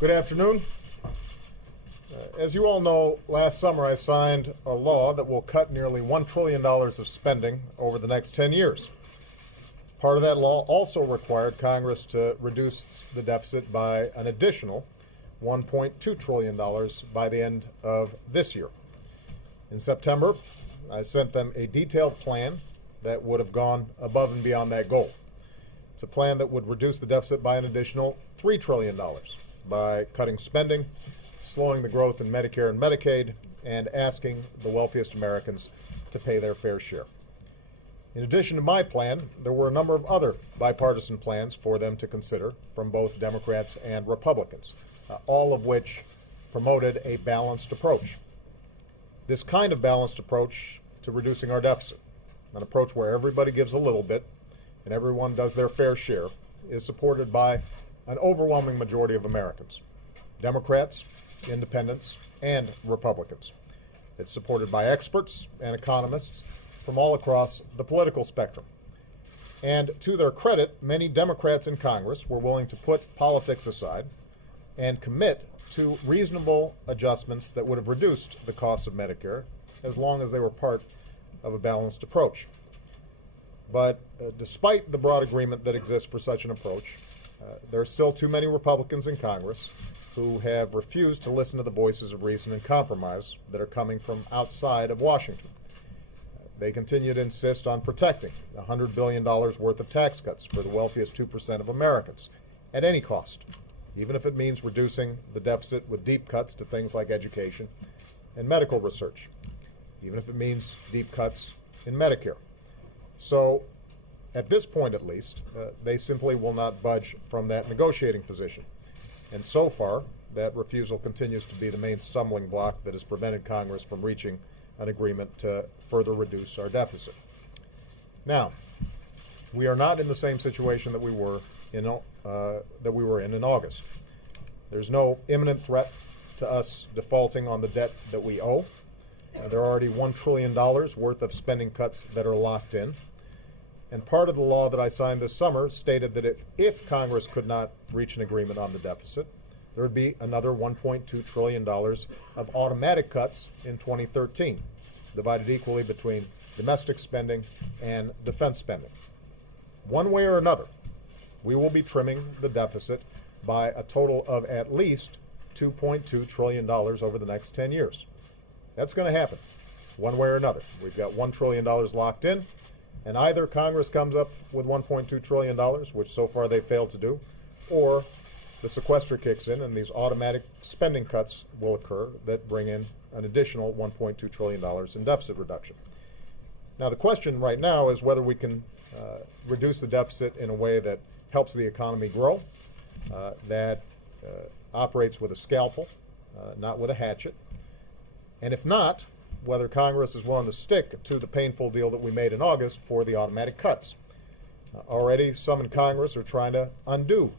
Good afternoon. As you all know, last summer I signed a law that will cut nearly $1 trillion of spending over the next 10 years. Part of that law also required Congress to reduce the deficit by an additional $1.2 trillion by the end of this year. In September, I sent them a detailed plan that would have gone above and beyond that goal. It's a plan that would reduce the deficit by an additional $3 trillion by cutting spending, slowing the growth in Medicare and Medicaid, and asking the wealthiest Americans to pay their fair share. In addition to my plan, there were a number of other bipartisan plans for them to consider from both Democrats and Republicans, all of which promoted a balanced approach. This kind of balanced approach to reducing our deficit, an approach where everybody gives a little bit and everyone does their fair share, is supported by an overwhelming majority of Americans, Democrats, Independents, and Republicans. It's supported by experts and economists from all across the political spectrum. And to their credit, many Democrats in Congress were willing to put politics aside and commit to reasonable adjustments that would have reduced the cost of Medicare as long as they were part of a balanced approach. But despite the broad agreement that exists for such an approach, there are still too many Republicans in Congress who have refused to listen to the voices of reason and compromise that are coming from outside of Washington. They continue to insist on protecting $100 billion worth of tax cuts for the wealthiest 2% of Americans at any cost, even if it means reducing the deficit with deep cuts to things like education and medical research, even if it means deep cuts in Medicare. So, at this point at least, they simply will not budge from that negotiating position. And so far, that refusal continues to be the main stumbling block that has prevented Congress from reaching an agreement to further reduce our deficit. Now, we are not in the same situation that we were in August. There's no imminent threat to us defaulting on the debt that we owe. There are already $1 trillion worth of spending cuts that are locked in. And part of the law that I signed this summer stated that if Congress could not reach an agreement on the deficit, there would be another $1.2 trillion of automatic cuts in 2013, divided equally between domestic spending and defense spending. One way or another, we will be trimming the deficit by a total of at least $2.2 trillion over the next 10 years. That's going to happen, one way or another. We've got $1 trillion locked in, and either Congress comes up with $1.2 trillion, which so far they've failed to do, or the sequester kicks in and these automatic spending cuts will occur that bring in an additional $1.2 trillion in deficit reduction. Now, the question right now is whether we can reduce the deficit in a way that helps the economy grow, that operates with a scalpel, not with a hatchet. And if not, whether Congress is willing to stick to the painful deal that we made in August for the automatic cuts. Already, some in Congress are trying to undo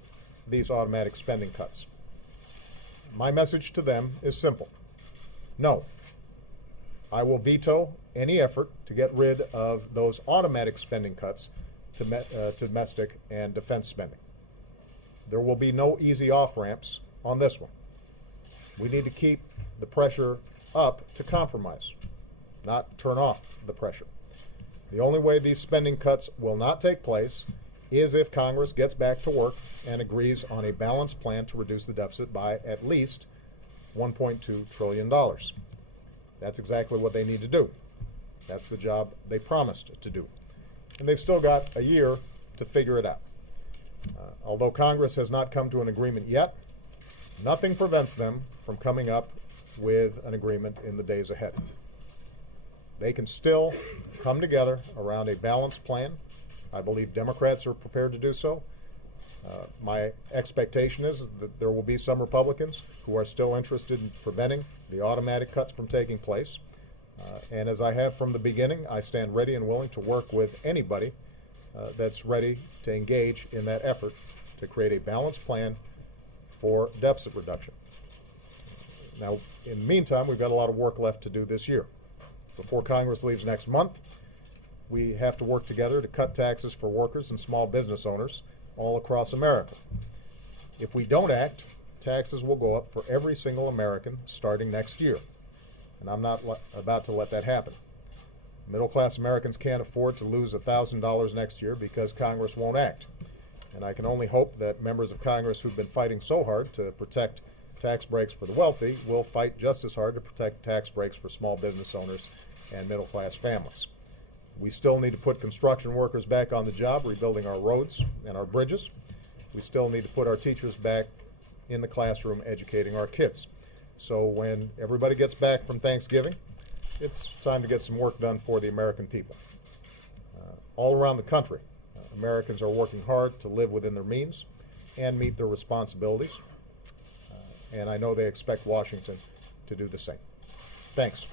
these automatic spending cuts. My message to them is simple. No. I will veto any effort to get rid of those automatic spending cuts to domestic and defense spending. There will be no easy off-ramps on this one. We need to keep the pressure up to compromise, not turn off the pressure. The only way these spending cuts will not take place is if Congress gets back to work and agrees on a balanced plan to reduce the deficit by at least $1.2 trillion. That's exactly what they need to do. That's the job they promised to do. And they've still got a year to figure it out. Although Congress has not come to an agreement yet, nothing prevents them from coming up with an agreement in the days ahead. They can still come together around a balanced plan. I believe Democrats are prepared to do so. My expectation is that there will be some Republicans who are still interested in preventing the automatic cuts from taking place. And as I have from the beginning, I stand ready and willing to work with anybody that's ready to engage in that effort to create a balanced plan for deficit reduction. Now, in the meantime, we've got a lot of work left to do this year. Before Congress leaves next month, we have to work together to cut taxes for workers and small business owners all across America. If we don't act, taxes will go up for every single American starting next year. And I'm not about to let that happen. Middle-class Americans can't afford to lose $1,000 next year because Congress won't act. And I can only hope that members of Congress who've been fighting so hard to protect tax breaks for the wealthy will fight just as hard to protect tax breaks for small business owners and middle-class families. We still need to put construction workers back on the job, rebuilding our roads and our bridges. We still need to put our teachers back in the classroom educating our kids. So when everybody gets back from Thanksgiving, it's time to get some work done for the American people. All around the country, Americans are working hard to live within their means and meet their responsibilities. And I know they expect Washington to do the same. Thanks.